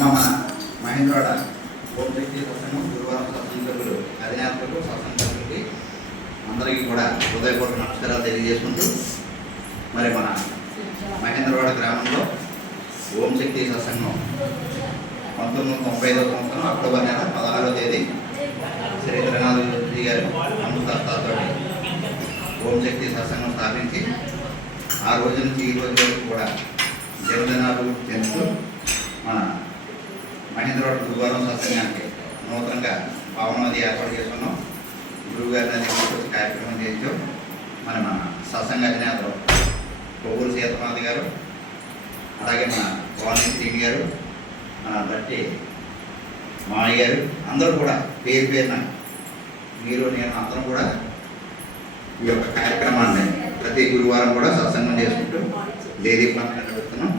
మన మహేంద్రవాడ ఓం శక్తి గురువారం సత్సంగ సభ్యులు అధినేతలకు స్వతంత్రులకి అందరికీ కూడా హృదయపూర్వక నమస్కారాలు తెలియజేసుకుంటూ మరి మన మహేంద్రవాడ గ్రామంలో ఓం శక్తి సత్సంగం పంతొమ్మిది వందల తొంభై ఐదవ సంవత్సరం అక్టోబర్ నెల పదహారవ తేదీ శ్రీ రంగనాథ్ గారు అమృతాస్తాతో ఓం శక్తి సత్సంగం స్థాపించి ఆ రోజు నుంచి ఈ రోజు వరకు కూడా జన్మదినాలు చెందుతూ మన మహేంద్రవాడ గురువారం సత్సంగానికి నూతనంగా భవనది ఏర్పాటు చేసుకున్నాం గురువు గారిని అది కార్యక్రమం చేయించాం మన మన సత్సంగ అధినేతలు కొవ్వూరు సీతనాథ్ గారు అలాగే మన వాల్మీకి టీమ్ గారు మన బట్టి మామయ్య గారు అందరూ కూడా పేరు పేరున మీరు నేను అందరం కూడా ఈ యొక్క కార్యక్రమాన్ని ప్రతి గురువారం కూడా సత్సంగం చేసుకుంటూ లేడీ పండుగ నడుపుతున్నాం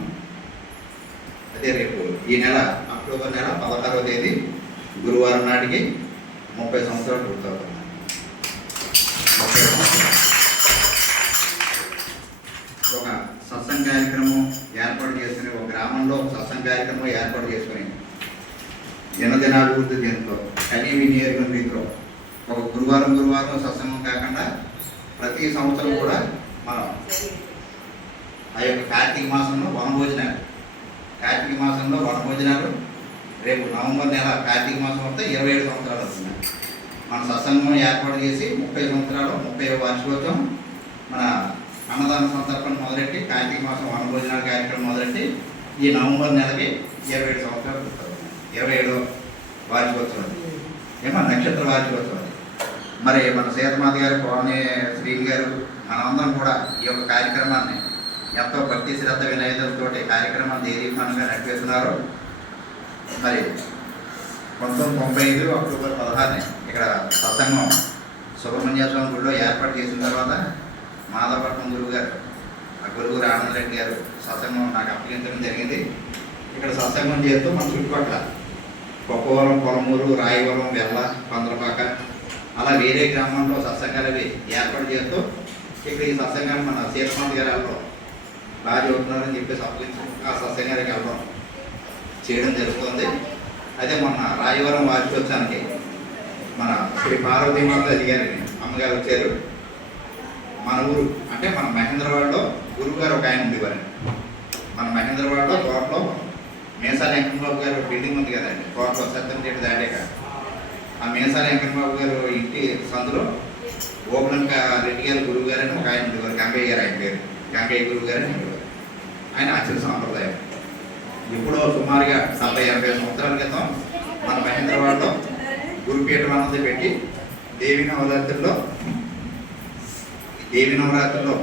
అదే రేపు ఈ నెల అక్టోబర్ నెల పదహారవ తేదీ గురువారం నాటికి ముప్పై సంవత్సరాలు పూర్తవుతుంది ముప్పై సంవత్సరాలు. ఒక సత్సంగ కార్యక్రమం ఏర్పాటు చేసుకుని ఒక గ్రామంలో సత్సంగ కార్యక్రమం ఏర్పాటు చేసుకుని దినదినాభివృద్ధి చెందుతూ కనీ వినియోగం రీతిలో ఒక గురువారం గురువారం సత్సంగం కాకుండా ప్రతి సంవత్సరం కూడా మనం ఆ యొక్క కార్తీక మాసంలో వనభోజనాలు. కార్తీక మాసంలో వనభోజనాలు రేపు నవంబర్ నెల కార్తీక మాసం వస్తే ఇరవై ఏడు సంవత్సరాలు వస్తుంది మన సత్సంగం ఏర్పాటు చేసి ముప్పై సంవత్సరాలు ముప్పై వార్షికోత్సవం మన అన్నదాన సందర్భం మొదలెట్టి కార్తీక మాసం వనభోజనాల కార్యక్రమం మొదలెట్టి ఈ నవంబర్ నెలకి ఇరవై ఏడు సంవత్సరాలు పూర్తవుతుంది. ఇరవై ఏడు వార్షికోత్సవం. ఏమో నక్షత్ర వార్షికోత్సవం మరి మన సీతమాత గారు పవని శ్రీని గారు మనందరం కూడా ఈ యొక్క కార్యక్రమాన్ని ఎంతో భక్తి శ్రద్ధ వినయతలతో కార్యక్రమం ధైర్యమానంగా నడిపేస్తున్నారు? మరి పంతొమ్మిది తొంభై ఐదు అక్టోబర్ పదహారుని ఇక్కడ సత్సంగం సుబ్రహ్మణ్య స్వామి గుడిలో ఏర్పాటు చేసిన తర్వాత మాధవపట్నం గురువు గారు ఆ గురువు ఆనందరెడ్డి గారు సత్సంగం నాకు అప్పగించడం జరిగింది. ఇక్కడ సత్సంగం చేస్తూ మన చుట్టుపక్కల కొప్పవరం పొలమూరు రాయవరం వెల్ల పంద్రపాక అలా వేరే గ్రామంలో సత్సంగాలు అవి ఏర్పాటు చేస్తూ ఇక్కడ ఈ సత్సంగాన్ని మన సీతమాత గారు బాగా చదువుతున్నారని చెప్పేసి అప్పగించి ఆ సత్సంగానికి వెళ్ళడం చేయడం జరుగుతుంది. అదే మొన్న రాయవరం వార్షికోత్సవానికి మన శ్రీ పార్వతీమాత అడిగారని అమ్మగారు వచ్చారు. మన ఊరు అంటే మన మహేంద్రవాడలో గురువు గారు ఒక ఆయన ఉండేవారండి మన మహేంద్రవాడలో తోటలో మేసాల వెంకటబాబు గారు బిల్డింగ్ ఉంది కదండి తోటలో సత్యం చెట్టు దాటాక. ఆ మేసాల వెంకటబాబు గారు ఇంటి సందులో ఓపెన్ రెడ్డి గారు గురువు గారని అని ఒక ఆయన ఉండేవారు. గంగయ్య గారు ఆయన పేరు. గంగయ్య గురువు గారు ఆయన ఆచరణ సాంప్రదాయం ఎప్పుడో సుమారుగా డెబ్బై ఎనభై సంవత్సరాల క్రితం మన మహేంద్రవాడలో గురుపీఠం అన్నది పెట్టి దేవి నవరాత్రుల్లో దేవి నవరాత్రుల్లో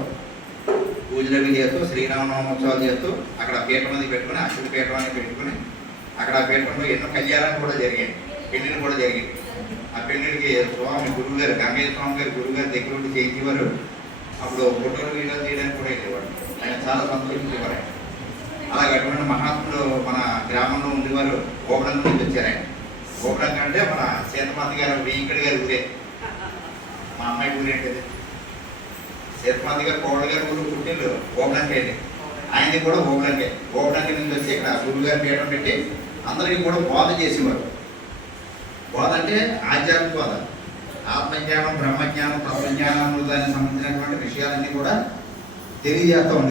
పూజలు చేస్తూ శ్రీరామనవమోత్సవాలు చేస్తూ అక్కడ పీఠం అనేది పెట్టుకుని అక్షర పీఠం అనేది పెట్టుకుని అక్కడ ఆ పీఠంలో ఎన్నో కళ్యాణాలు కూడా జరిగాయి పెళ్ళిళ్ళు కూడా జరిగాయి. ఆ పెళ్ళిళ్ళకి స్వామి గురువు గారు గంగయ్య స్వామి గారు గురువు గారి దగ్గర ఉండి చేయించేవారు. అప్పుడు ఫోటోలు వీడియోలు చేయడానికి కూడా వెళ్ళేవాడు ఆయన చాలా సంతోషించేవారు అలాగే అటువంటి మహాత్ములు మన గ్రామంలో ఉండేవారు గోపురం నుంచి వచ్చారు ఆయన. గోపురం అంటే మన సీతమాత గారు వెంకట గారి ఊరే. మా అమ్మాయి ఊరే ఏంటిది సీతమాత గారు కోళ్ళ గారి ఊరు పుట్టిల్లు గోపురంకి ఆయనది కూడా గోపడంకే గోపడంకి నుంచి వచ్చి ఇక్కడ గురువు గారి పీఠం పెట్టి అందరికీ కూడా బోధ చేసేవారు. బోధ అంటే ఆధ్యాత్మిక బోధ. ఆత్మజ్ఞానం బ్రహ్మజ్ఞానం తత్వజ్ఞానం దానికి సంబంధించినటువంటి విషయాలన్నీ కూడా తెలియజేస్తూ ఉండేవారు.